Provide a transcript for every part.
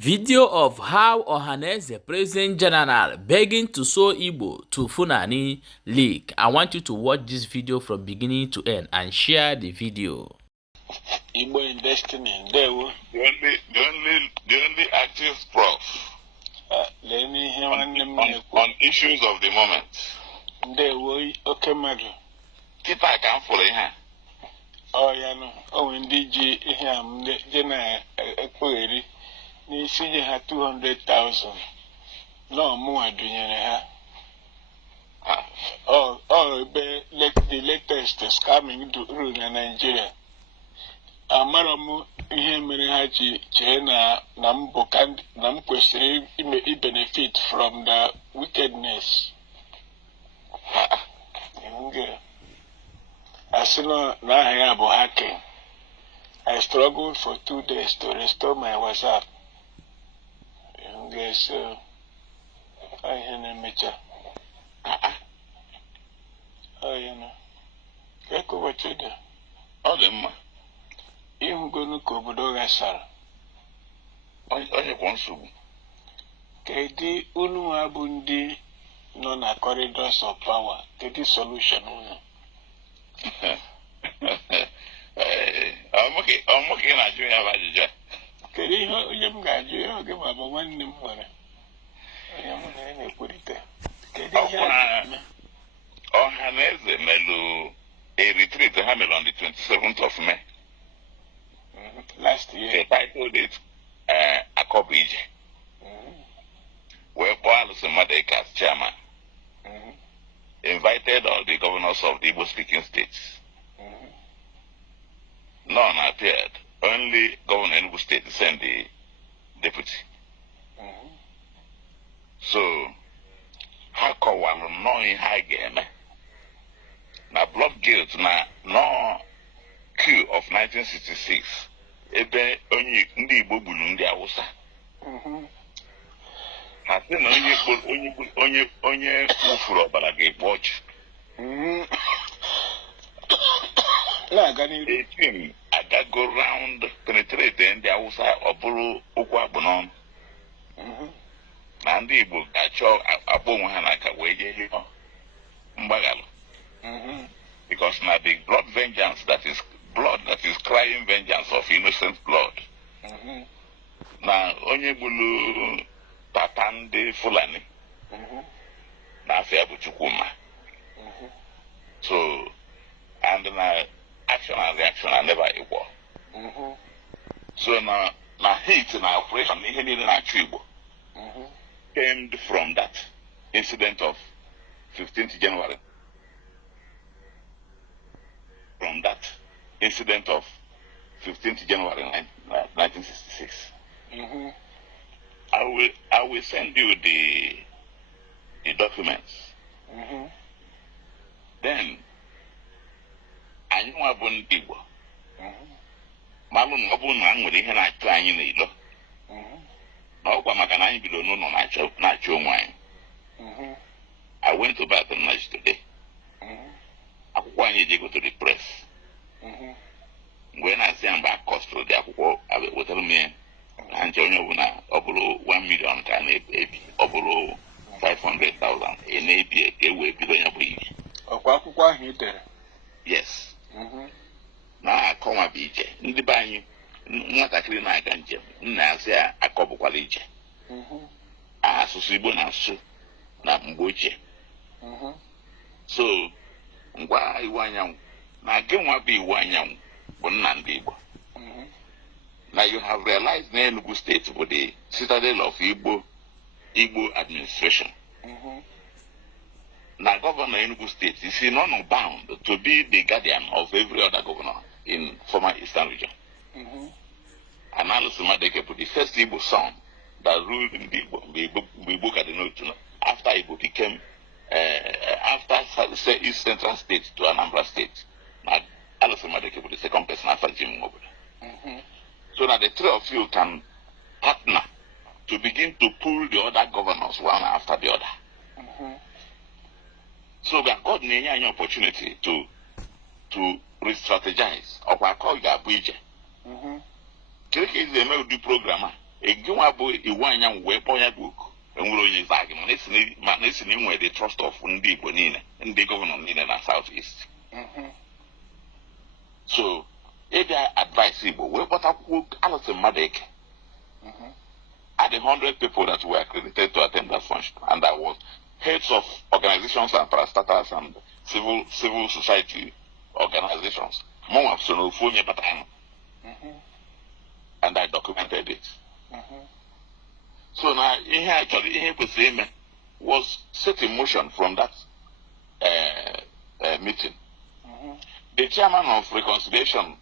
Video of how Ohanaeze President General begging to sow Igbo to Fulani leak. I want you to watch this video from beginning to end and share the video. Igbo in destiny, the only active prof on issues of the moment. Okay, madam. Kita can follow here. Oh, yeah, no. Oh, indeed, Jena query. You see, you have 200,000. No more doing it. Oh, the latest is coming to rule in Nigeria. Amaramu, here, Merihachi, Chena, Nambokan, Namquestri, benefit from the wickedness. As you know, now I have hacking. I struggled for 2 days to restore my WhatsApp. Yes, I had a measure. Oh, you know. Get over to the other man. Even going to Kobodoga, sir. I want to. Kedi Uluabundi non a corridors of power. Kedi solution. I'm okay. I do have a job. Kedi young guy, you don't give up one name. I am going to put it there. Ohanaeze Melu a retreat to Hamel on the 27th of May. Last year. They titled it Akobije. Where Paul Semadek as chairman invited all the governors of the Igbo-speaking states. None appeared. Only Governor Enugu State sent the deputy. So, how come one knowing how game? Now, blood guilt, now, no coup of 1966. Ebe onye ndị Igbo gburu ndị Hausa. Ha sị na onye wufuru ọbara ga-ekpu ọchụ. A team agago round penetrate ndị Hausa ọ bụrụ okwu akpụ n'ọnụ. Na ndị Igbo ga-achọ akpọ onwe ha n'aka wee jee mgbaghalụ. Because now the blood vengeance that is crying vengeance of innocent blood. Now onye gburu tata ndị Fulani na afia bụ Chukwuma. So and now action and reaction are never equal. So now hate na operation ihe niile na-achụ Igbo came from that incident of 15th January. From that incident of 15th January 1966. I will send you the documents. Then anyị nwa bụ ndị Igbo malụ na ọ bụrụ na nwere ihe na-achụ anyị n'ilo na ọkwa maka na anyị bido n'ụlọ na-achụ onwe anyị. I went to Baton Rouge today. Akwụkwọ anyị eji go to the press. Mgbe na-asị ya mgbe a kọstụrụ dị akwụkwọ wetara m ya na nche onye ọbụla ọ bụrụ 1 million ka na-ebi ọ bụrụ 500,000 na-ebi ka e wee bido ya bụ ihe. Ọkwa akwụkwọ ahụ edere? Yes. Na-akọwa bụ ije ndị be anyị nwatakịrị na-aga njem nna asị ya akọbụkwala ije asụsụ Igbo na asụsụ na mgbe ochie. So ngwa Iwuanyanwu na gị nwa bụ Iwuanyanwu bụ nna ndị Igbo. Now you have realized na Enugu State bụ the citadel of Igbo administration. Now Governor Enugu State is not bound to be the guardian of every other governor in former Eastern region. Ohanaeze Ndigbo, the first Igbo son that ruled in the Igbo Cardinal after Igbo became after East Central State to Anambra State. Now Ohanaeze Ndigbo, the second person after Jim Ngobodo. So that the three of you can partner to begin to pull the other governors one after the other. So we have got an opportunity to re-strategize. Or I call it a bridge. Kiriki is a do programmer. Egiwa bụ Iwuanyanwu wee kpọọ ya bụ oku enwere onye zaa gị mana esi na inwe the trust of ndị Igbo niile ndị gọvanọ niile na South East. So ịbịa advice Igbo wee kpọtakwuo alụsị mmadụ eke. At the 100 people that were accredited to attend that function, and I was heads of organizations and parastatals and civil society organizations. And I documented it. So now, actually, was set in motion from that meeting. The chairman of reconciliation,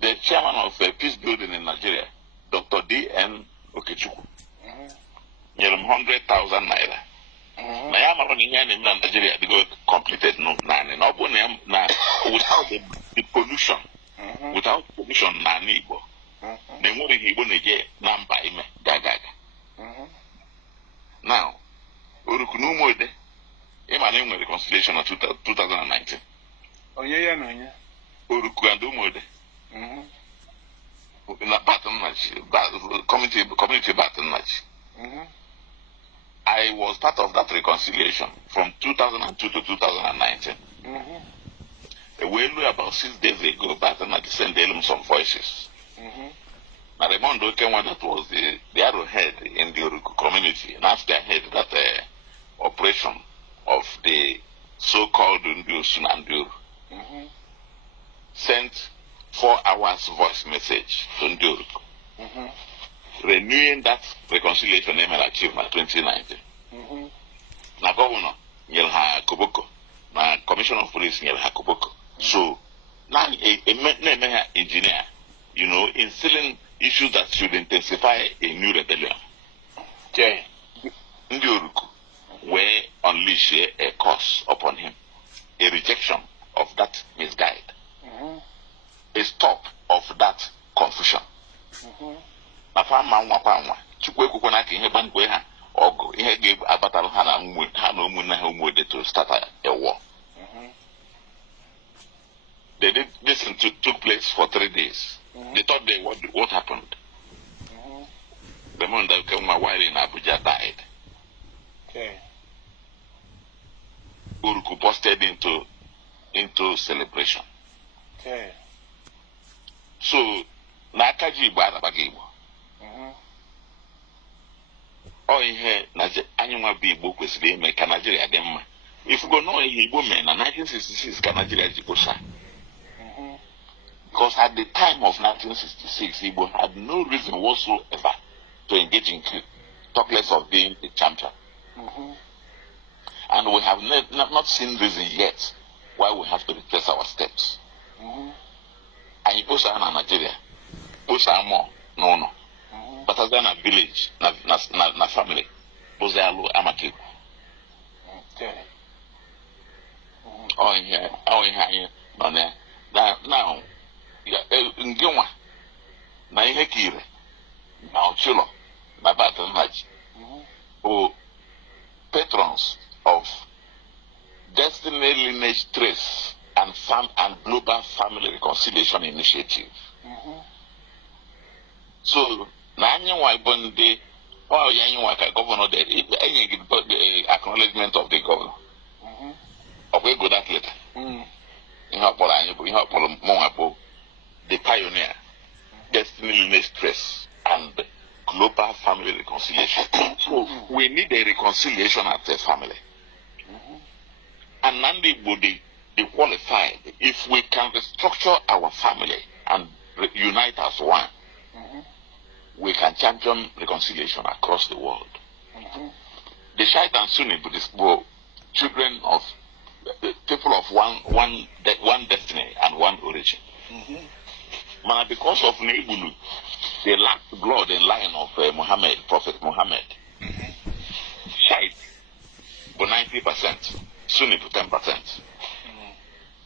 the chairman of peace building in Nigeria, Dr. D.N. Okechukwu, gave him 100,000 naira. Na ya mara ihe na Nigeria they go completed no without the pollution, without pollution na Igbo. Na nwere ihe Igbo na-eje na mba ime gagaga. Now, Oruku n'Umuode, ịma na enwere reconciliation of 2019. Onye ya na onye? Oruku and Umuode. Na Baton community Baton Rouge. I was part of that reconciliation from 2002 to 2019. About 6 days ago, Baton Rouge sent them some voices. Now, Raymond Okenwa, that was the arrowhead in the Uruku community, and asked their head that operation of the so-called Ndusun and Dur, sent 4 hours voice message to Nduruku, renewing that reconciliation aim and achievement 2019. Na governor nyelha Koboko, na commissioner of police nyelha Koboko. So now a engineer, instilling issues that should intensify a new rebellion. Okay. Nduruku will unleash a curse upon him, a rejection of that misguide, a stop of that confusion. To start a war. This took place for 3 days. The third day, what happened? The man that came while in Abuja died. Okay. Uruku busted into celebration. Okay. So, Nakaji Barabagibo. Oh, here, Anyama Bibo kwesịrị ime ka Nigeria dị mma. If you go know Igbo men, 1966 ka Nigeria ji gosa. Because at the time of 1966, Igbo had no reason whatsoever to engage in coup, talk less of being a champion. And we have not seen reason yet why we have to retrace our steps. And you post in Nigeria, post more, no. But as a village, na family, post amakibu. Okay. Oh yeah, now, Ngewa, na ihe kire, na Ochilo, na Baton Rouge, who patrons of Destiny Lineage Trace and Global Family Reconciliation Initiative. So, na anyanwa ibonde, or yanwa ka governor there, the acknowledgement of the governor. We go that later. The pioneer, Destiny Lineage Trace and Global Family Reconciliation. So we need a reconciliation at the family. And Nandi Budi, they qualified. If we can restructure our family and unite as one, we can champion reconciliation across the world. The Shite and Sunni Buddhists were children of people of one destiny and one origin. Because of Nebulu, they lacked blood in line of Muhammad, Prophet Muhammad. Shite for 90%, Sunni for 10%.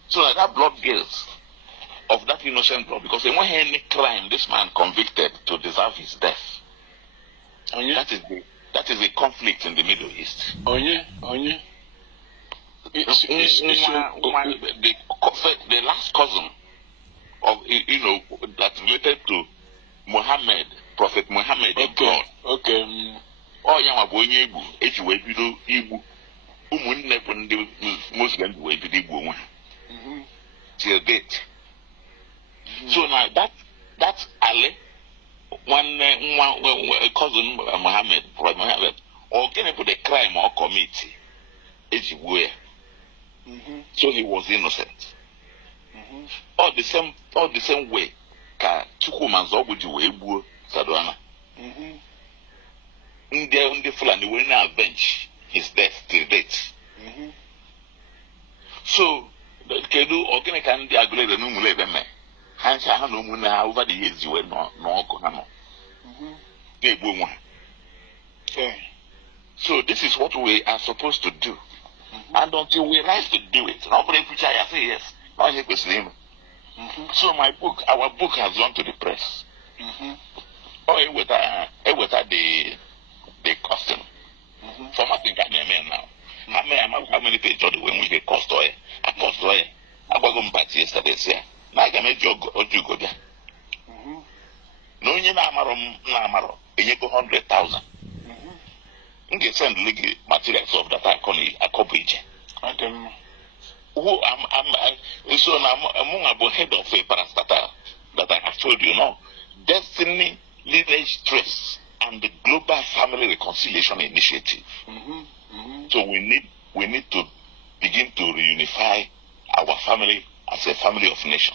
So that blood guilt of that innocent blood, because there wasn't any crime this man convicted to deserve his death. That is a conflict in the Middle East. The last cousin of that related to Muhammad Prophet Muhammad God. Okay. Ọ ya nwa bụ onye egbu eji wee bido igbu ụmụnne bụ ndị Muslim wee bido igbu onwe ha till date. So now that Ali one cousin Muhammad, Prophet Muhammad, or gonna put the crime or commit eji gbuo ya. So he was innocent. All the same way ka Chukwumanzogbu ji wee gbuo Saduana. Ndị Fulani were na avenge his death till date. So kedu ogene ka ndị Agụleri na Ụmụlebe mee ha ncha ha na ụmụnne ha over the years were n'ọgụ ha nọ na-egbu onwe ha. So this is what we are supposed to do. And until we rise to do it, nobody preacher I say yes. Not here Muslim. So our book has gone to the press. With the custom. Formatting can be now. How many pages when we get cost oil? I cost oil. I was going back yesterday. Now I can make you go there. No, you know, you go 100,000. You can send legal materials of that I coverage. Who so now among about head of a parastatal that I have told you now. Destiny Lineage Trace and the Global Family Reconciliation Initiative. So we need to begin to reunify our family as a family of nation.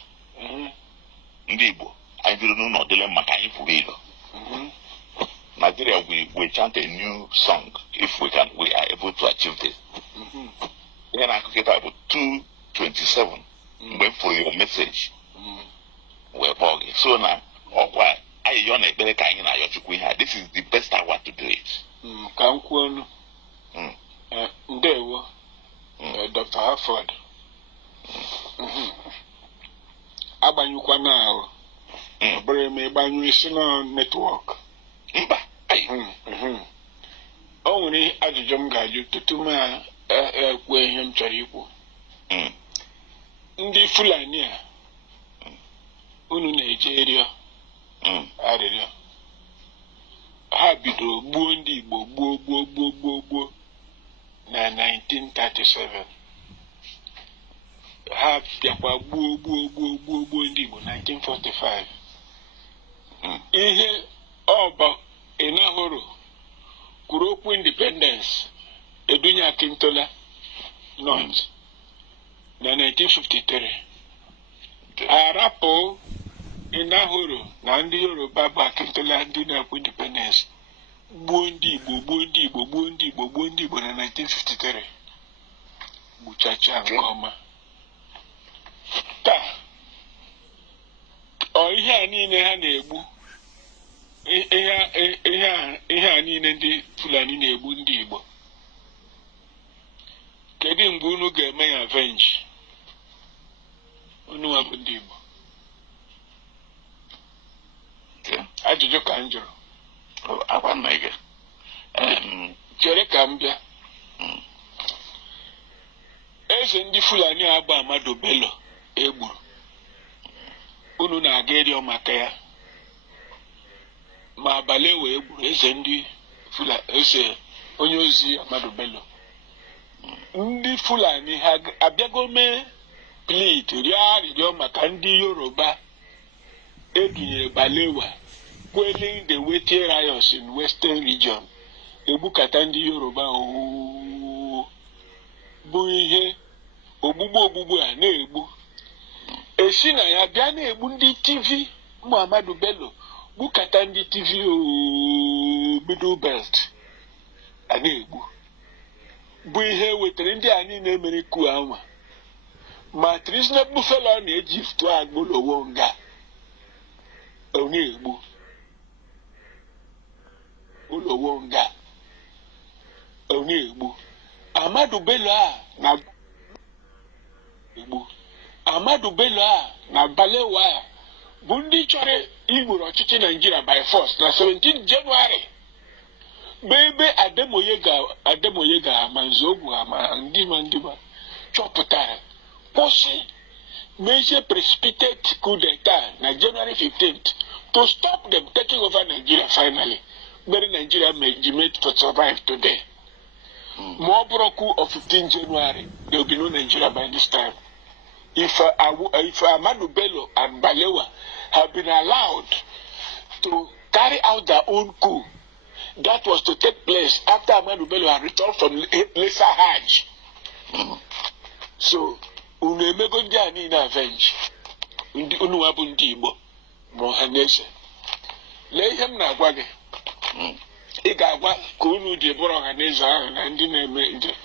Ndigbo, I don't know dilemma can you Nigeria we chant a new song if we are able to achieve this. Then I get about 2:27 wait for your message. So now this is the best hour to do it. Ndewo, Dr. Harford. Abanyukwa na ahụ. Obere m ịgbanyụ isi na netwọk. Mba. O nwere ajụjụ m ga-ajụ tutu m ekwu ihe m chọrọ ikwu. Ndị Fulani a unu na-eje rịọ arịrịọ. Ha bidoro gbuo ndị Igbo gbuo na 1937. Ha bịakwa gbuo ndị Igbo 1945. Ihe ọba ịnahụrụ kwuru okwu independence edunye Akintola North na 1953. Arapụ ịnahụrụ na ndị Yoruba bụ Akintola ndị na-ekwu independence gbuo ndị Igbo na 1953. Gbuchacha nke ọma. Taa ihe a niile ha na-egbu ihe a niile ndị Fulani na-egbu ndị Igbo, kedu mgbe unu ga-eme ya avenge unu wabụ ndị Igbo? Ajụjụ ka m jụrụ. Chere ka m bịa. Eze ndị Fulani agba Ahmadu Bello egburu, unu na-aga ịrịọ maka ya, ma abalị wee gburu eze ndị Fulani, eze onye ozi Ahmadu Bello. Ndị Fulani ha abịago mee plead rịọ arịrịọ maka ndị Yoruba edunyere Balewa quelling the wetty riots in Western region. Egbukata ndị Yoruba bụ ihe ogbugbu a na-egbu. Esi na ya bịa na-egbu ndị TV Muhammadu Bello, gbukata ndị TV Middle Belt a na-egbu. Bụ ihe wetara ndị anyị na-emere ku anwa. Ma treasonable fellow na-eji ftu agbolowo nga ọ na-egbu. Olowo nga ọ na-egbu. Ahmadu Bello a na egbu. Ahmadu Bello a na Balewa bụ ndị chọrọ igburu ọchịchị Nigeria by force na 17 January. Bebe Ademoye ga Manzogwu ama ndị chọpụtara kwụsị mezie precipitate coup d'etat na January 15th to stop them taking over Nigeria finally. Where Nigeria may be made to survive today. More broku of 15 January, there will be no Nigeria by this time. If Ahmadu Bello and Balewa have been allowed to carry out their own coup, that was to take place after Ahmadu Bello had returned from Lesser Hajj. So, unemego ndị a niile avenge unu wabụ ndị Igbo ma Ohanaeze. Lee ihe m na-agwa gị, ị ga-agwa ka unu dị bụrụ Ohanaeze ahụ na ndị na-eme nje.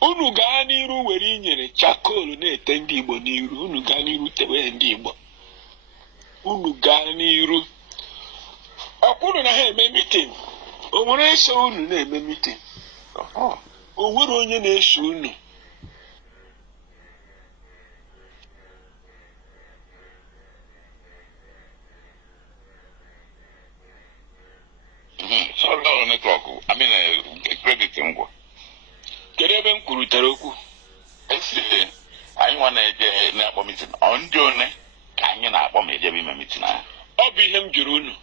Unu gaa n'iru were inyere chakolu na-ete ndị Igbo n'iru. Unu gaa n'iru tewe ndị Igbo. Unu gaa n'iru. Ọkwụrụ na ha eme meeting. O nwere eso unu na-eme meeting. O nwere onye na-eso unu. Sorry, network. I mean, credit him. Kedu ebe m kwurutere okwu? Anyị nwa na-akpọ meeting. Ndị one ka anyị na-akpọ ma ejebe ime meeting ahụ. Ọ bụ ihe m jụrụ unu.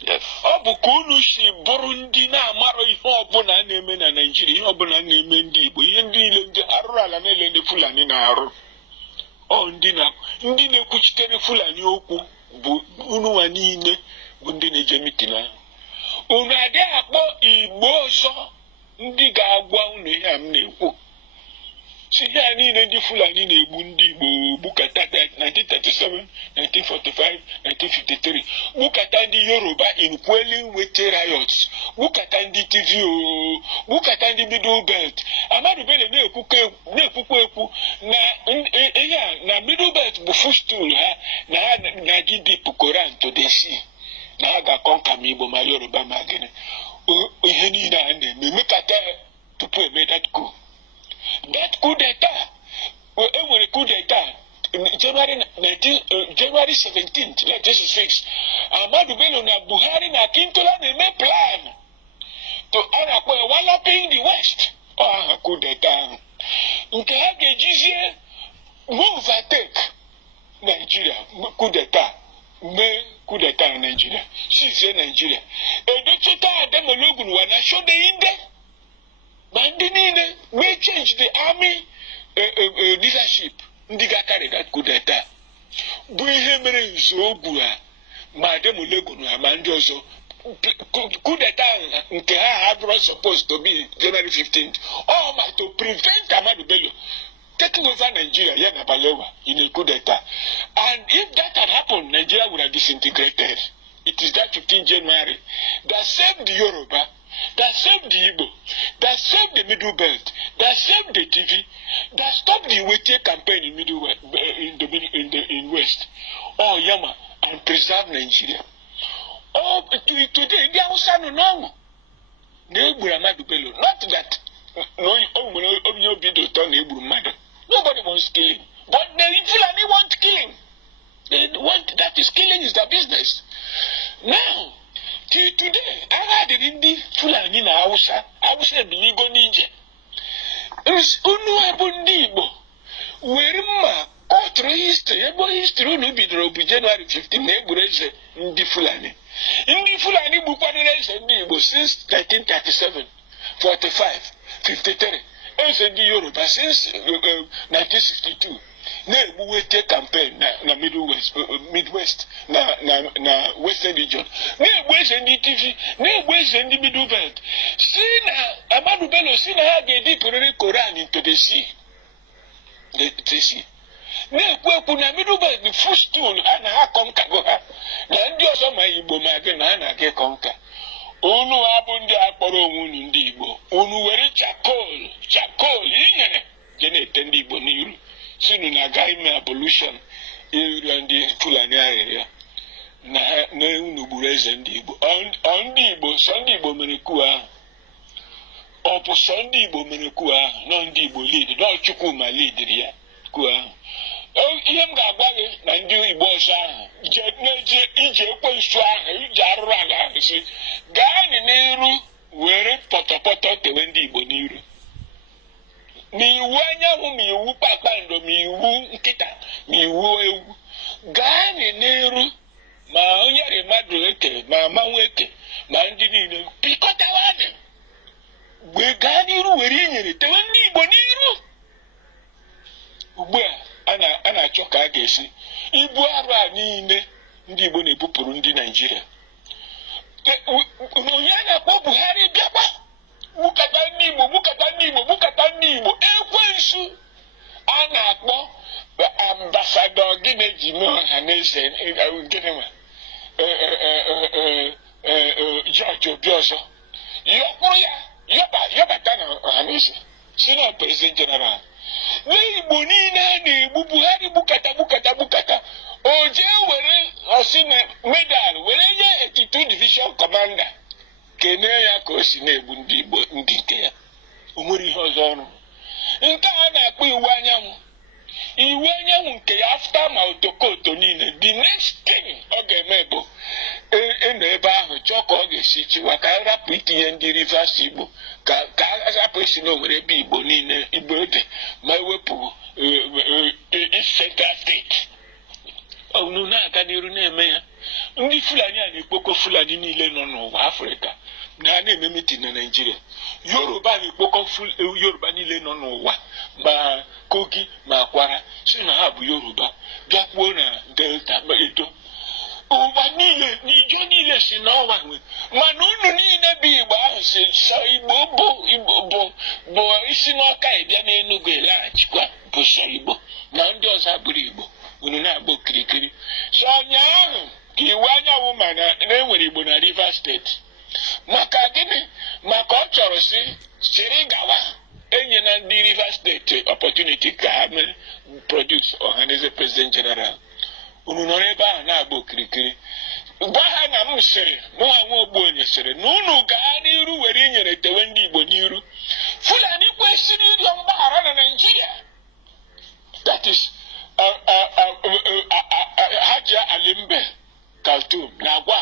Yes. Ọ bụ ka unu si bụrụ ndị na-amarọ ihe ọbụla na-eme na Naịjirịa, ihe ọbụla na-eme ndị Igbo, ihe ndị niile ndị arụrụ ala na-ele ndị Fulani na-arụ. Ọ ndị na-ekwuchitere Fulani okwu bụ unu nwa niile bụ ndị na-eje meeting ahụ. Unu adịghị akpọ Igbo ọzọ ndị ga-agwa unu ihe a m na-ekwu. Si ihe a niile ndị Fulani na-egbu ndị Igbo gbukata 1937, 1945, 1953, gbukata ndị Yoruba in quelling wete riots, gbukata ndị TV, gbukata ndị Middle Belt. Ahmadu Bello na-ekwukwa ekwu na ihe a na Middle Belt bụ footstool ha na ha na-agị dipụ Koran to the sea. Na ha ga-akọnka ma Igbo ma Yoruba ma gịnị. Ihe niile a na-eme mekata tupu eme that coup. That coup d'etat, enwere coup d'etat January 17th, 1966. Ahmadu Bello na Buhari na Akintola na-eme plan to walloping the West. Aha coup d'etat ahụ. Nke ha ga-ejizie overtake Nigeria, coup d'etat. Mee coup d'etat na Nigeria. Sizie Nigeria. Edocheta Ademologun wana show the inde. Ma ndị niile may change the army leadership. Ndị ga-carry that coup d'etat. Bụ ihe mere nzogbu a ma Ademologun ma ndị ọzọ. Coup d'etat nke ha abụrụ supposed to be January 15th. All ma to prevent Ahmadu Bello taking over Nigeria, yeah, Balewa, in a coup d'etat. And if that had happened, Nigeria would have disintegrated. It is that 15 January that saved the Yoruba, that saved the Igbo, that saved the Middle Belt, that saved the TV, that stopped the Wete campaign in Middle West, in West. Oh, Yama, and preserve Nigeria. Oh, today, the Hausa no no. Ahmadu Bello. Not that nobody wants killing, but the Fulani want killing. They want that is killing is their business. Now, till today, I had in the Fulani na Hausa biligo ninja. Unu abundibo. Where ma otro history, ebo history unu bidoro bu January 15 na egbureze ndị Fulani. Ndị Fulani bukwanere ndị Igbo since 1937, 45, 53. Eze ndị Yoruba since 1962. Na-egbu Wete campaign na Midwest na Western region. Na-egbu eze ndị TV, na-egbu eze ndị Middle Belt. Si na Ahmadu Bello si na ha ga-edipụrịrị Koran into the sea. The sea. Na-ekwu na Middle Belt the footstool ha na ha kọnkago ha. Na ndị ọzọ ma Igbo ma gị na ha na-aga kọnka. Unu abụ ndị akpọrọ onwe unu ndị Igbo. Unu were chakol inyere je na-ete ndị Igbo n'iru. Sinu na-aga ime abolition area ndị Fulani ahịrịa na unu gburu eze ndị Igbo. Ndị Igbo, sọ ndị Igbo mere coup ahụ. Ọ bụ sọ ndị Igbo mere coup ahụ, nọ ndị Igbo lead, nọ Chukwuma leadiri ya coup ahụ. Ihe m ga-agwa gị na ndị Igbo ọzọ ahụ na-eje ije ekwensu ahụ, ije arụrụ ala ahụ si gaa n'iru were pọtọpọtọ tewe ndị Igbo n'iru. Ma iwu anyanwụ, ma iwu kpakpando, ma iwu nkịta, ma iwu ewu. Gaa n'iru ma onye rị mmadụ eke ma manwụ eke ma ndị niile pịkọtawa anyị wee gaa n'iru were inyere tewe ndị Igbo n'iru. Ugbu a na-achọ ka a ga-esi ibu arụ a niile ndị Igbo na-ebupụrụ ndị Naịjirịa. Onye a na-akpọ Buhari bịakwa gbukata ndị Igbo gbukata ndị Igbo gbukata ndị Igbo. Ekwensu a na-akpọ ambasadọ gịnị ji mee Ohanaeze gịnị ma George Obi ọzọ yọkpụrụ ya yọbata na Ohanaeze si na President General. N'Igbo niile a na-egbu Buhari gbukata o jee were osi na medal were nye 82 Division Commander kene ya ka o si na-egbu ndị Igbo ndị nke ya. O nwere ihe ọzọ ọrụ nke a na-akpọ iwu anyanwụ nke ya. After ma otokoto niile, the next thing ọ ga-eme bụ ịnọ ebe ahụ chọọ ka ọ ga-esi chiwa ka arapụ itinye ndị Rivers Igbo ka arapụ esi na onwere ebe Igbo niile Igbo dị ma ewepụ Central State. Unu na-aga n'iru na-eme ya. Ndị Fulani a na-ekpokọ Fulani niile nọ n'ụwa Afrịka na ha na-eme mitin na Naịjirịa. Yoruba na-ekpokọ Yoruba niile nọ n'ụwa ma Kogi ma Akwara si na ha bụ Yoruba bịakwuo na Delta ma Edo. Ụwa niile n'ijo niile si n'ọwa nwe mana unu niile bụ Igbo ahụ si sọ Igbo bụ isi n'Ọka ịbịa n'Enuguelaghachikwa bụ sọ Igbo na ndị ọzọ abụrụ Igbo. Unu na-agba okirikiri. So ụnyaahụ ka Iwuanyanwu ma na-enwere Igbo na Rivers State. Maka gịnị? Maka ọ chọrọ siri gawa enye na ndị Rivers State opportunity ka ha mee produce Ohanaeze President General. Unu nọ ebe ahụ na-agba okirikiri. Gwa ha na m sịrị nwa Ogbuonye sịrị na unu gaa n'iru were inyere tewe ndị Igbo n'iru. Fulani kwesịrị ịrịọ mgbaghara na Naịjirịa. That is Haji Alimbe Kaltum na-agwa